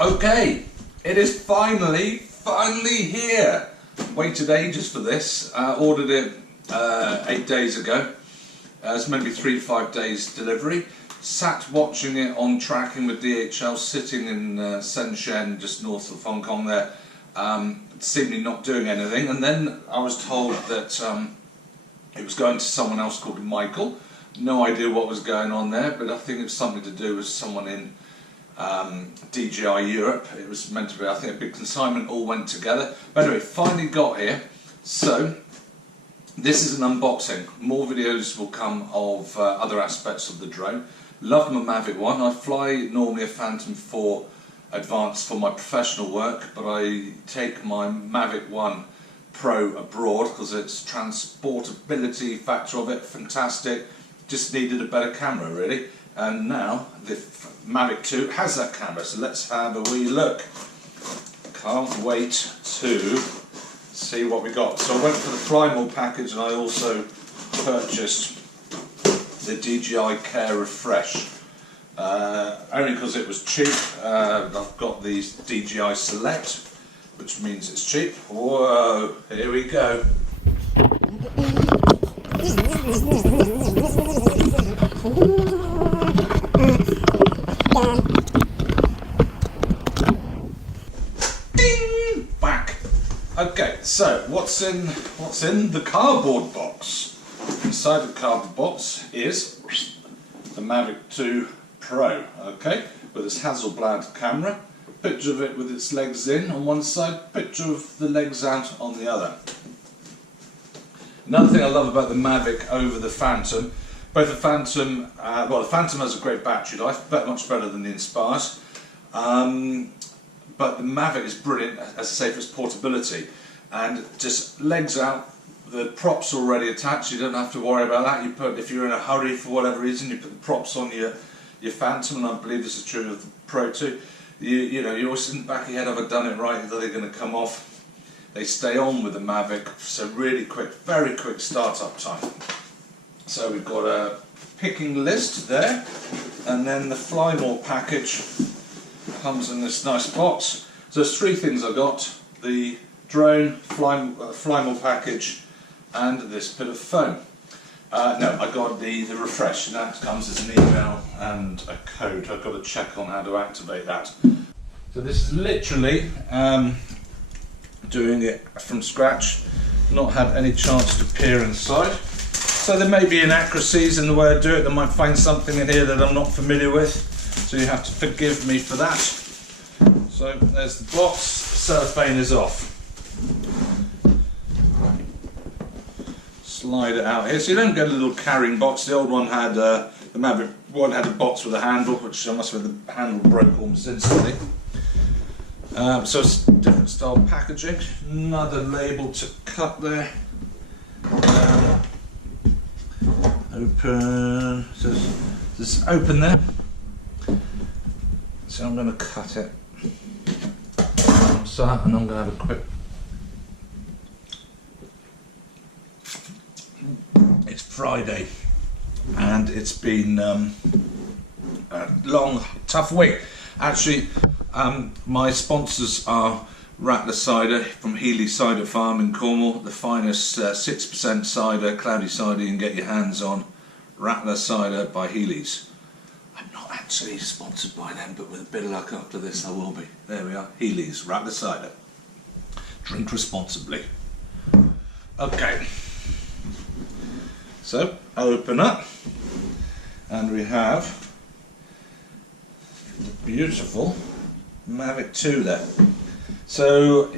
Okay, it is finally here. Waited ages for this. Ordered it 8 days ago. It's meant to be 3 to 5 days delivery. Sat watching it on tracking with DHL, sitting in Shenzhen, just north of Hong Kong there, seemingly not doing anything. And then I was told that it was going to someone else called Michael. No idea what was going on there, but I think it was something to do with someone in DJI Europe. It was meant to be, I think, a big consignment, all went together. But anyway, finally got here. So this is an unboxing. More videos will come of other aspects of the drone. Love my Mavic 1. I fly normally a Phantom 4 Advanced for my professional work, but I take my Mavic 1 Pro abroad because its transportability factor of it, fantastic. Just needed a better camera really. And now the Mavic 2 has that camera, so let's have a wee look. Can't wait to see what we got. So I went for the Primal package, and I also purchased the DJI Care Refresh. Only because it was cheap. I've got these DJI Select, which means it's cheap. Whoa, here we go. Ding! Whack. Okay, so what's in the cardboard box? Inside the cardboard box is the Mavic 2 Pro, okay, with its Hasselblad camera. Picture of it with its legs in on one side, picture of the legs out on the other. Another thing I love about the Mavic over the Phantom, both the Phantom, well, the Phantom has a great battery life, much better than the Inspires, but the Mavic is brilliant, as I say, for its portability, and just legs out, the props already attached, you don't have to worry about that. You put, if you're in a hurry for whatever reason, you put the props on your Phantom, and I believe this is true of the Pro too. You know, you're always in the back of your head, have I done it right, are they going to come off? They stay on with the Mavic, so really quick, very quick startup time. So we've got a picking list there, and then the Fly More package comes in this nice box. So there's 3 things I got: the drone, Fly More package, and this bit of foam. No, I got the refresh, and that comes as an email and a code. I've got to check on how to activate that. So this is literally doing it from scratch, not had any chance to peer inside. So there may be inaccuracies in the way I do it. I might find something in here that I'm not familiar with, so you have to forgive me for that. So there's the box, cellophane is off. Slide it out here, so you don't get a little carrying box. The old one had, the Mavic one had a box with a handle, which I must have had the handle broke almost instantly. So it's different style packaging. Another label to cut there. Open. So just open there. So I'm going to cut it. So, and I'm going to have a quick. It's Friday, and it's been a long, tough week. Actually, my sponsors are Rattler Cider from Healy Cider Farm in Cornwall, the finest 6% cider, cloudy cider you can get your hands on. Rattler Cider by Healy's. I'm not actually sponsored by them, but with a bit of luck after this I will be. There we are, Healy's, Rattler Cider. Drink responsibly. Okay. So, open up, and we have the beautiful Mavic 2 there. So,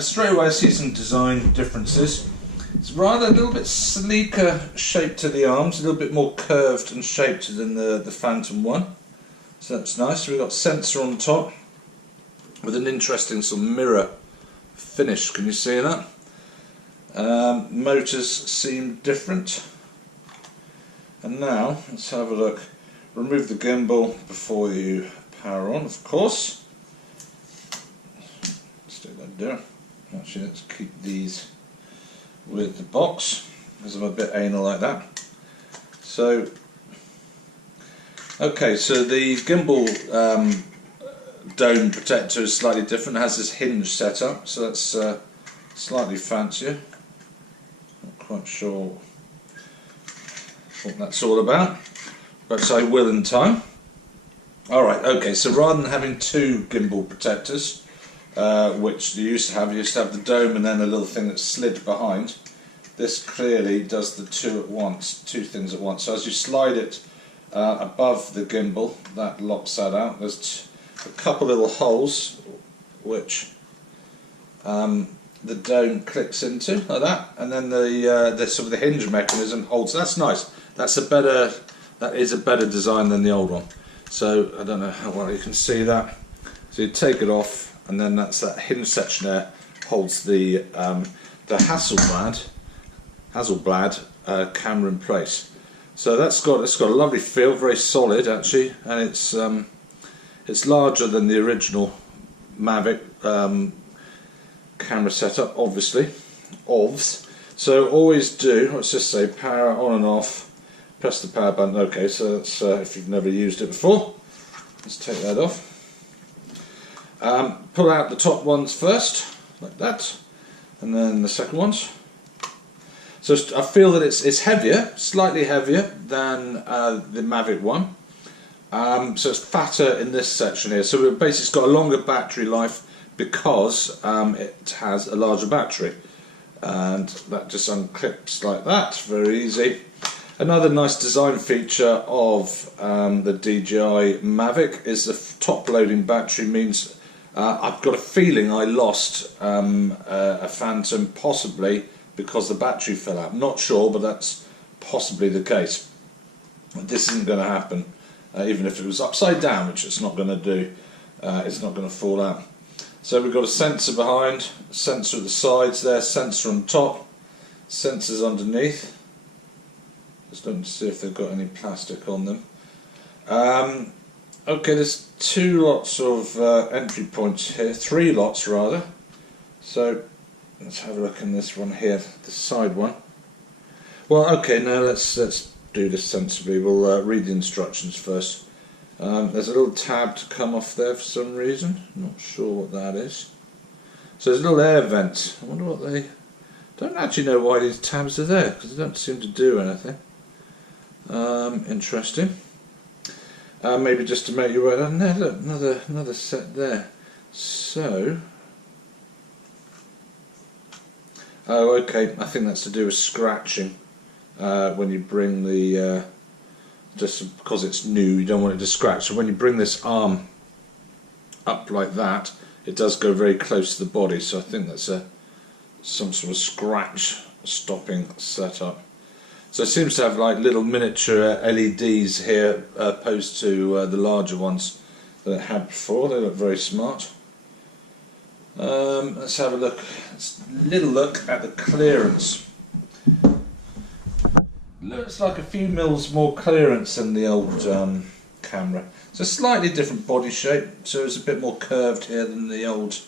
straight away I see some design differences. It's rather a little bit sleeker shape to the arms, a little bit more curved and shaped than the Phantom 1. So that's nice. We've got sensor on top with an interesting sort of mirror finish. Can you see that? Motors seem different. And now let's have a look. Remove the gimbal before you power on, of course. Stick that there. Actually, let's keep these with the box because I'm a bit anal like that. So, okay, so the gimbal dome protector is slightly different. It has this hinge setup, so that's slightly fancier. Not quite sure what that's all about, but I will in time. Alright, okay, so rather than having two gimbal protectors, which you used to have the dome and then a little thing that slid behind, this clearly does the two things at once. So as you slide it above the gimbal, that locks that out. There's a couple little holes which the dome clicks into, like that, and then the sort of the hinge mechanism holds. That's nice. That is a better design than the old one. So I don't know how well you can see that. So you take it off, and then that hinge section there holds the Hasselblad camera in place. So it's got a lovely feel, very solid actually, and it's larger than the original Mavic camera setup, obviously. So always do, let's just say, power on and off. Press the power button. Okay, so that's if you've never used it before. Let's take that off. Pull out the top ones first, like that, and then the second ones. So I feel that it's heavier, slightly heavier than the Mavic one. So it's fatter in this section here. So basically it's got a longer battery life because it has a larger battery. And that just unclips like that, very easy. Another nice design feature of the DJI Mavic is the top loading battery means I've got a feeling I lost a Phantom possibly because the battery fell out. I'm not sure, but that's possibly the case. This isn't going to happen, even if it was upside down, which it's not going to do. It's not going to fall out. So we've got a sensor behind, a sensor at the sides there, sensor on top, sensors underneath. Just don't see if they've got any plastic on them. Okay, there's two lots of entry points here, three lots rather. So let's have a look in this one here, the side one. Well, okay, now let's do this sensibly. We'll read the instructions first. There's a little tab to come off there for some reason. Not sure what that is. So there's a little air vent. I wonder what they... Don't actually know why these tabs are there because they don't seem to do anything. Interesting. Maybe just to make you aware. No, look, another set there. So, oh, okay. I think that's to do with scratching. When you bring the just because it's new, you don't want it to scratch. So when you bring this arm up like that, it does go very close to the body. So I think that's some sort of scratch stopping setup. So it seems to have like little miniature LEDs here opposed to the larger ones that it had before. They look very smart. Let's have a little look at the clearance. Looks like a few mils more clearance than the old camera. It's a slightly different body shape, so it's a bit more curved here than the old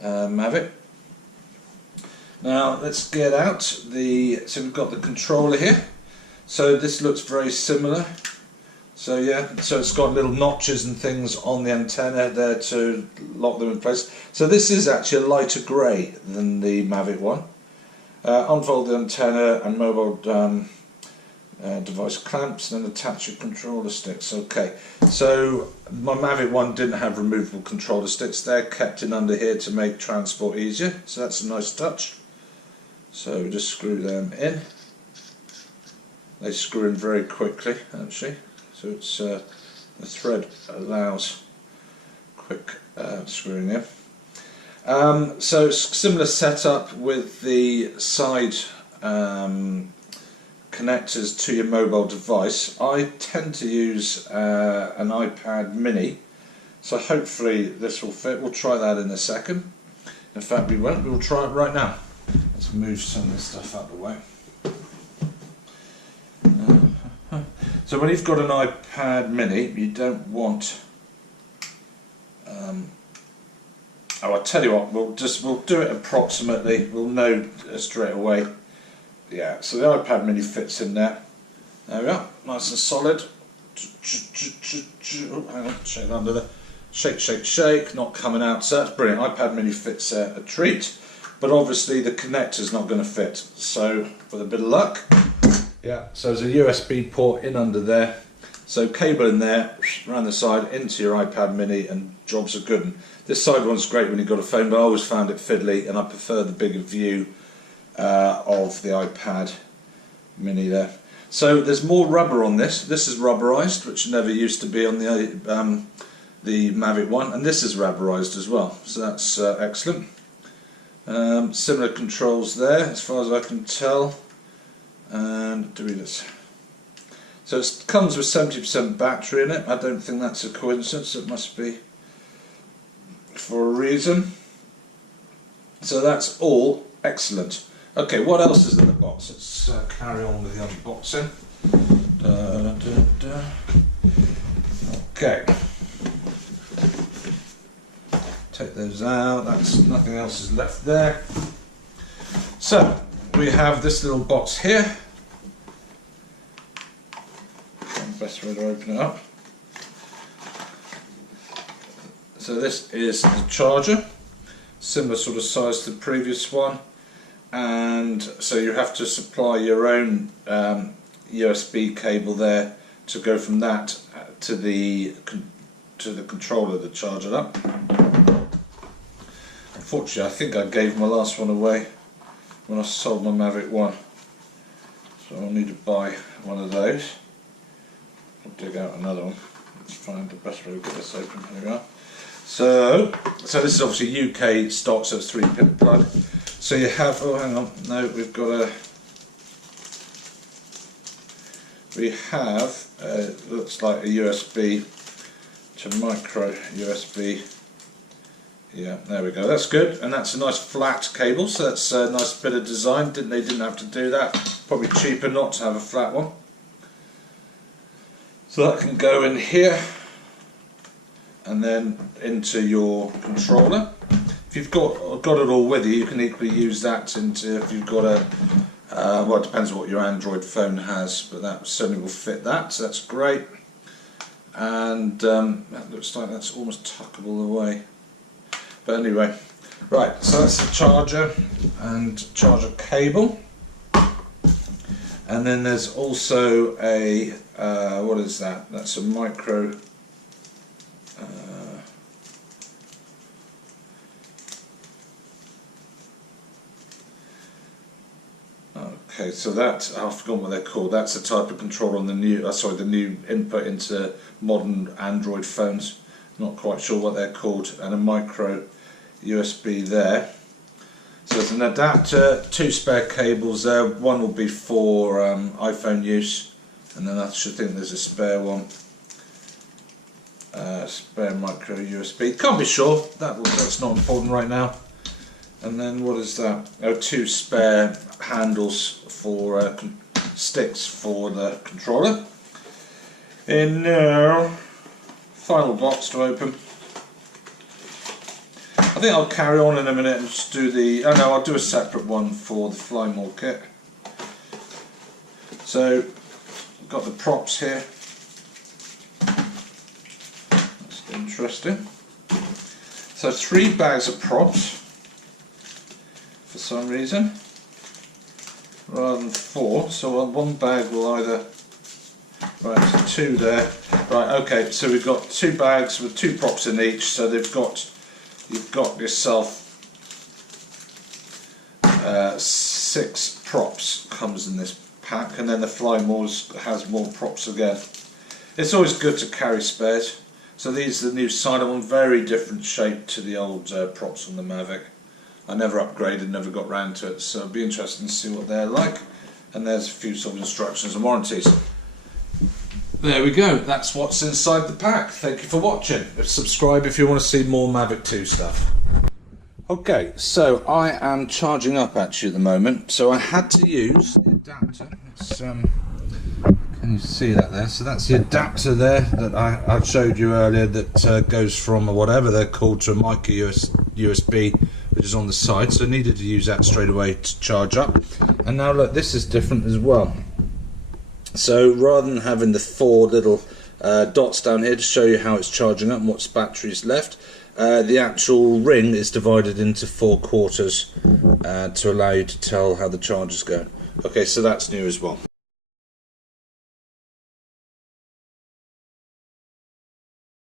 Mavic. Now let's get out so we've got the controller here. So this looks very similar. So yeah, so it's got little notches and things on the antenna there to lock them in place. So this is actually a lighter grey than the Mavic one. Unfold the antenna and mobile device clamps, and then attach your controller sticks. Okay, so my Mavic one didn't have removable controller sticks. They're kept in under here to make transport easier, so that's a nice touch. So just screw them in. They screw in very quickly actually, so it's the thread allows quick screwing in. So it's similar setup with the side connectors to your mobile device. I tend to use an iPad mini, so hopefully this will fit. We'll try that in a second. In fact we won't, we'll try it right now. Let's move some of this stuff out of the way. So when you've got an iPad mini, you don't want I'll tell you what, we'll do it approximately, we'll know straight away. Yeah, so the iPad mini fits in there. There we are, nice and solid. Oh, hang on, check that under there. shake, shake, shake, not coming out. So that's brilliant. iPad mini fits a treat, but obviously the connector's not going to fit. So with a bit of luck, yeah, so there's a USB port in under there. So cable in there, around the side, into your iPad mini, and jobs are good. And this side one's great when you've got a phone, but I always found it fiddly, and I prefer the bigger view of the iPad mini there. So there's more rubber on this. This is rubberized, which never used to be on the Mavic one, and this is rubberized as well. So that's excellent. Similar controls there, as far as I can tell. And do we this? So it comes with 70% battery in it. I don't think that's a coincidence. It must be for a reason. So that's all excellent. Okay, what else is in the box? Let's carry on with the unboxing. Okay. Take those out. That's nothing else is left there. So we have this little box here. Best way to open it up. So this is the charger, similar sort of size to the previous one, and so you have to supply your own USB cable there to go from that to the controller to charge it up. Unfortunately, I think I gave my last one away when I sold my Mavic 1, so I'll need to buy one of those. I'll dig out another one. Let's find the best way to get this open. Here we are. So this is obviously UK stock, so it's 3-pin plug. So you have, oh hang on, no, we have, looks like a USB to micro USB. Yeah, there we go, that's good, and that's a nice flat cable, so that's a nice bit of design. They didn't have to do that. Probably cheaper not to have a flat one. So that can go in here and then into your controller. If you've got it all with you, you can equally use that into, if you've got a, well, it depends on what your Android phone has, but that certainly will fit that, so that's great. And that looks like that's almost tuckable away. But anyway, right, so that's the charger and charger cable. And then there's also a, what is that? That's a micro, okay, so that, I've forgotten what they're called. That's the type of control on the new, the new input into modern Android phones. Not quite sure what they're called. And a micro USB there. So there's an adapter, 2 spare cables there. One will be for iPhone use, and then I should think there's a spare one, spare micro USB. Can't be sure. That's not important right now. And then what is that? Oh, 2 spare handles for sticks for the controller. In now, final box to open. I think I'll carry on in a minute and just do the, oh no, I'll do a separate one for the fly maul kit. So, I've got the props here. That's interesting. So 3 bags of props, for some reason, rather than 4. So 1 bag will either, right, so 2 there. Right, okay, so we've got 2 bags with 2 props in each, so you've got yourself 6 props comes in this pack, and then the fly maul has more props again. It's always good to carry spares. So these are the new Silent one, very different shape to the old props on the Mavic. I never upgraded, never got round to it, so it'll be interesting to see what they're like. And there's a few sort of instructions and warranties. There we go, that's what's inside the pack. Thank you for watching. Subscribe if you want to see more Mavic 2 stuff. Okay, so I am charging up actually at the moment, so I had to use the adapter. Can you see that there? So that's the adapter there that I showed you earlier that goes from whatever they're called to a micro USB, which is on the side, so I needed to use that straight away to charge up. And now look, this is different as well. So rather than having the 4 little dots down here to show you how it's charging up and what's batteries left. The actual ring is divided into 4 quarters to allow you to tell how the charge is going. Okay, so that's new as well.